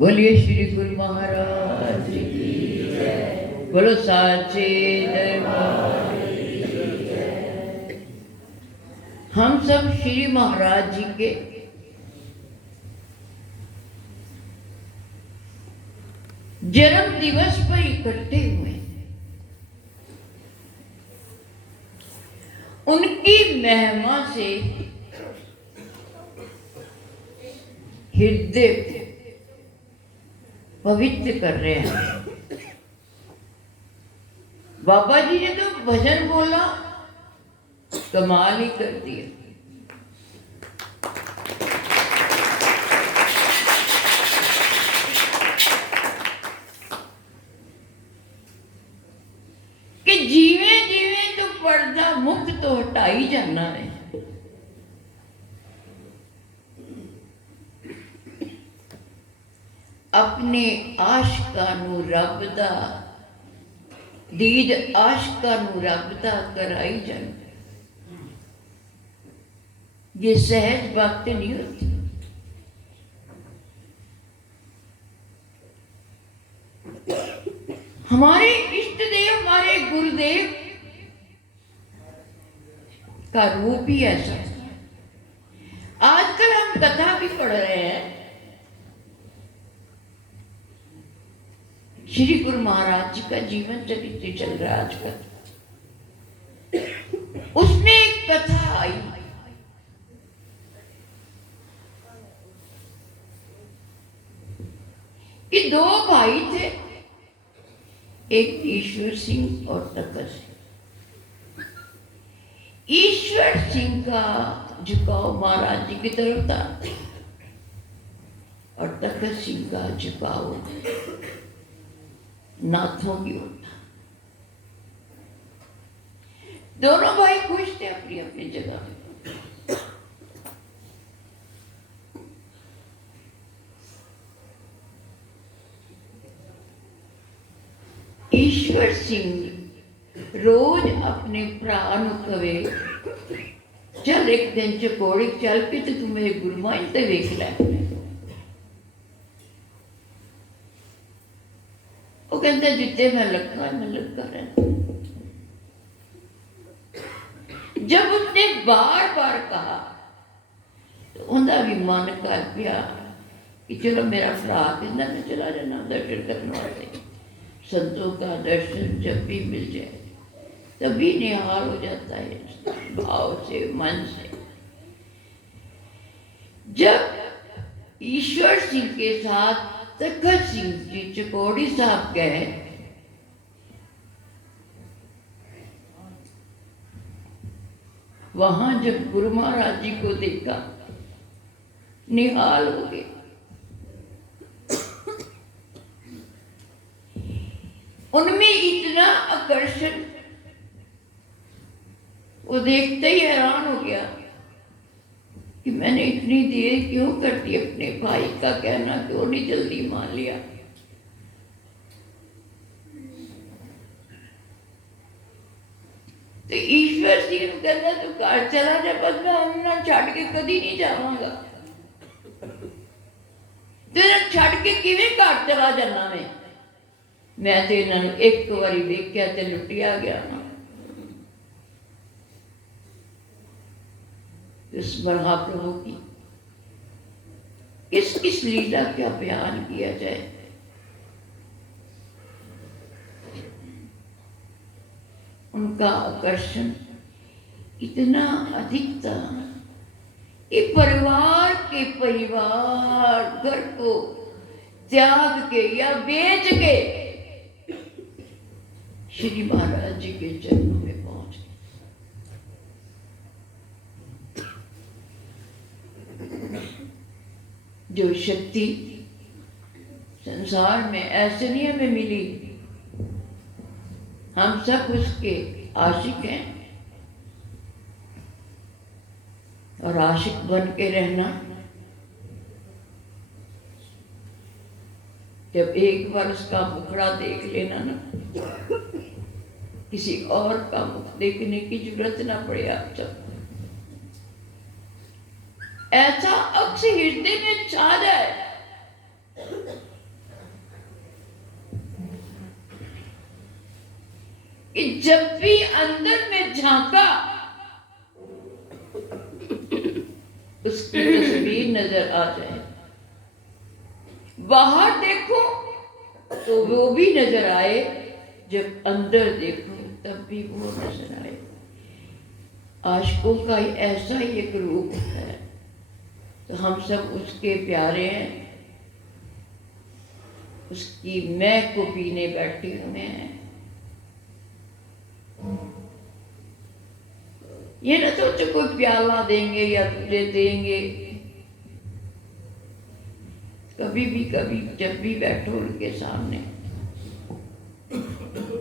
बोलिए श्री गुरु महाराज की जय। बोलो साचे दरबार की जय। हम सब श्री महाराज जी के जन्म दिवस पर इकट्ठे हुए, उनकी महिमा से हृदय पवित्र कर रहे हैं। बाबा जी ने तो भजन बोला, कमाल ही कर दिया। कि जीवे जीवे तो पर्दा मुक्त तो हटाई जाना है। अपने आशिका नू रब दा दीद आशिका नू रब दा कराई जान। ये सहज बात नहीं होती। हमारे इष्ट देव, हमारे गुरुदेव का रूप ही ऐसा है। आजकल हम कथा भी पढ़ रहे हैं, श्री गुरु महाराज जी का जीवन चरित्र चल रहा है आजकल। उसमें एक कथा आई कि दो भाई थे, एक ईश्वर सिंह और तखत सिंह। ईश्वर सिंह का झुकाव महाराज जी की तरफ था और तखत सिंह का झुकाव नाथों की ओर था। दोनों भाई खुश थे अपनी अपनी जगह में। ईश्वर सिंह रोज अपने भरा कवे, चल एक दिन चकोड़ी चल के तो तू मेरे गुरु मान ते वेख लै। वो कहता जिते मैं लगा रहना। जब उसने बार बार कहा तो उनका भी मन कर पिया कि चलो मेरा भरा कहना मैं चला जाना दर्शन करने वाले। संतों का दर्शन जब भी मिल जाए तभी निहाल हो जाता है भाव से, मन से। जब ईश्वर सिंह के साथ तखत सिंह जी चकोड़ी साहब गए, वहां जब गुरु महाराज जी को देखा, निहाल हो गए। उनमें इतना आकर्षण, वो देखते ही हैरान हो गया कि मैंने इतनी देर क्यों कर दी, अपने भाई का कहना क्यों नहीं जल्दी मान लिया। तो ईश्वर सिंह कहता तू घर चला जा, बस मैं उन्हें छड़ के कदी नहीं जावांगा। तेरा छड़ के किवें घर चला जाना मैं तो इन्होंने एक बारी देखा तो लुटिया गया ना। इस महाप्रभु की इस लीला का बयान किया जाए। उनका आकर्षण इतना अधिक था कि परिवार के परिवार घर को त्याग के या बेच के श्री महाराज जी के चरणों में पहुंच गए। जो शक्ति संसार में ऐसे नहीं हमें मिली, हम सब उसके आशिक हैं और आशिक बन के रहना। जब एक बार उसका मुखड़ा देख लेना ना, किसी और का मुख देखने की जरूरत ना पड़े आप सब। ऐसा अक्स हृदय में छा जाए कि जब भी अंदर में झांका उसकी तस्वीर नजर आ जाए, बाहर देखो तो वो भी नजर आए, जब अंदर देखो तब भी वो नजर आए। आशिकों का ऐसा ही एक रूप है। तो हम सब उसके प्यारे हैं, उसकी मैं को पीने बैठे हुए हैं। ये ना सोचो कोई प्याला देंगे या तुझे देंगे। कभी जब भी बैठो उनके सामने,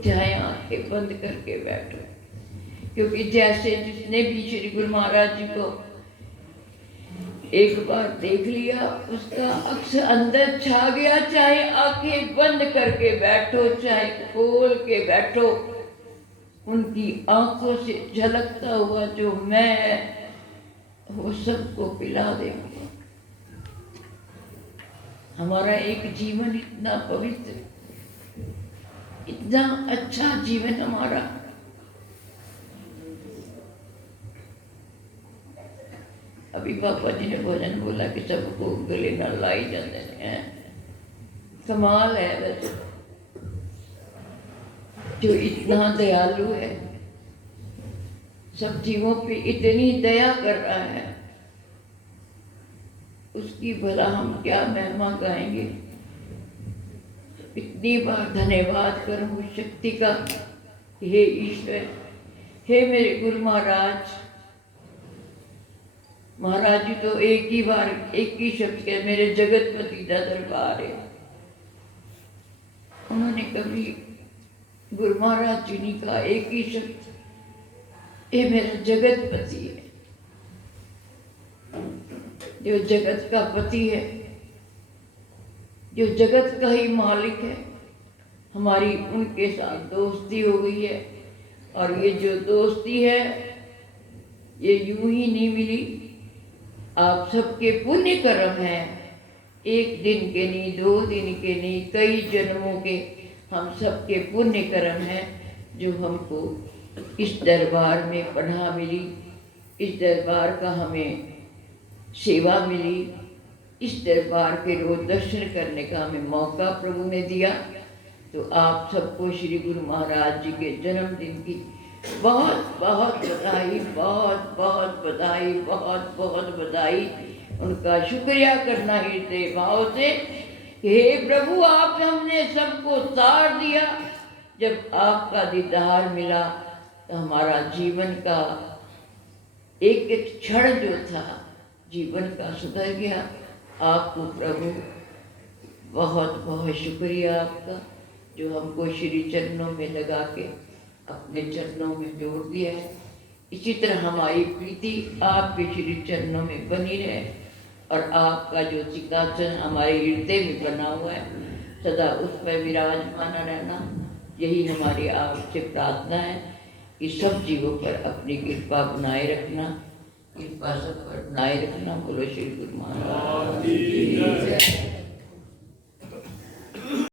चाहे आंखें बंद करके बैठो, क्योंकि जैसे जिसने भी श्री गुरु महाराज जी को एक बार देख लिया, उसका अक्स अंदर छा गया। चाहे आंखें बंद करके बैठो, चाहे खोल के बैठो, उनकी आंखों से झलकता हुआ जो मैं वो सबको पिला देंगे। हमारा एक जीवन इतना पवित्र, इतना अच्छा जीवन हमारा। अभी पापा जी ने भोजन बोला कि सबको गले न लाई जाते हैं। कमाल है वैसे, जो इतना दयालु है, सब जीवों पे इतनी दया कर रहा है, उसकी भला हम क्या महिमा गाएंगे। इतनी बार धन्यवाद करूं उस शक्ति का, हे ईश्वर, हे मेरे गुरु महाराज। महाराज जी तो एक ही बार एक ही शब्द के मेरे जगतपति का दरबार है। उन्होंने कभी गुरु महाराज जी ने कहा एक ही शब्द, ये मेरा जगतपति है, जो जगत का पति है, जो जगत का ही मालिक है। हमारी उनके साथ दोस्ती हो गई है, और ये जो दोस्ती है ये यूं ही नहीं मिली। आप सबके पुण्य कर्म हैं, एक दिन के नहीं, 2 दिन के नहीं, कई जन्मों के हम सबके पुण्य कर्म हैं, जो हमको इस दरबार में पढ़ा मिली, इस दरबार का हमें सेवा मिली, इस दरबार के रोज दर्शन करने का हमें मौका प्रभु ने दिया। तो आप सबको श्री गुरु महाराज जी के जन्मदिन की बहुत बहुत बधाई, बहुत बहुत बधाई, बहुत बहुत बधाई। उनका शुक्रिया करना हृदय भाव से। हे प्रभु, आप हमने सबको तार दिया। जब आपका दीदार मिला तो हमारा जीवन का एक एक क्षण जो था जीवन का सुधर गया। आपको प्रभु बहुत बहुत शुक्रिया आपका, जो हमको श्री चरणों में लगा के अपने चरणों में जोड़ दिया है। इसी तरह हमारी प्रीति आपके श्री चरणों में बनी रहे, और आपका जो सिंहासन हमारे हृदय में बना हुआ है सदा उस पर विराजमान रहना। यही हमारी आपसे प्रार्थना है कि सब जीवों पर अपनी कृपा बनाए रखना, कृपा सब पर बनाए रखना। बोलो श्री गुरु महाराज।